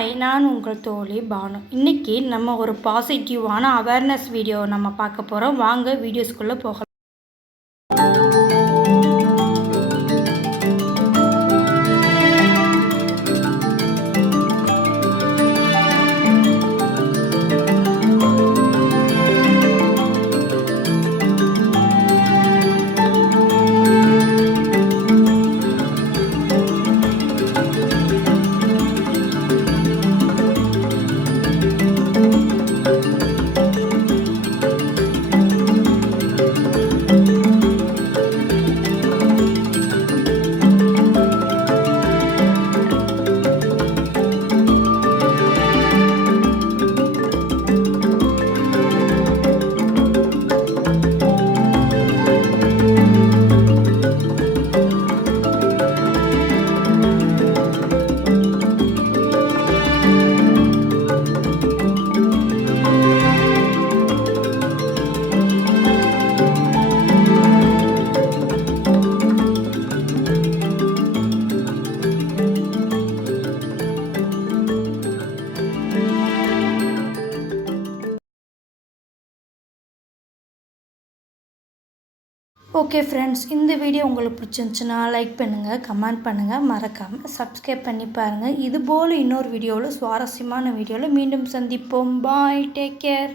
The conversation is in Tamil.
ஹாய் நான் உங்கள் தோழி பானு. இன்றைக்கி நம்ம ஒரு பாசிட்டிவான அவேர்னஸ் வீடியோ நம்ம பார்க்க போகிறோம் வாங்க வீடியோஸ்குள்ளே போகலாம். ஓகே ஃப்ரெண்ட்ஸ் இந்த வீடியோ உங்களுக்கு பிடிச்சிருந்துச்சுன்னா லைக் பண்ணுங்கள் கமெண்ட் பண்ணுங்கள் மறக்காமல் சப்ஸ்கிரைப் பண்ணி பாருங்கள் இதுபோல் இன்னொரு வீடியோவில் சுவாரஸ்யமான வீடியோவில் மீண்டும் சந்திப்போம். Bye take care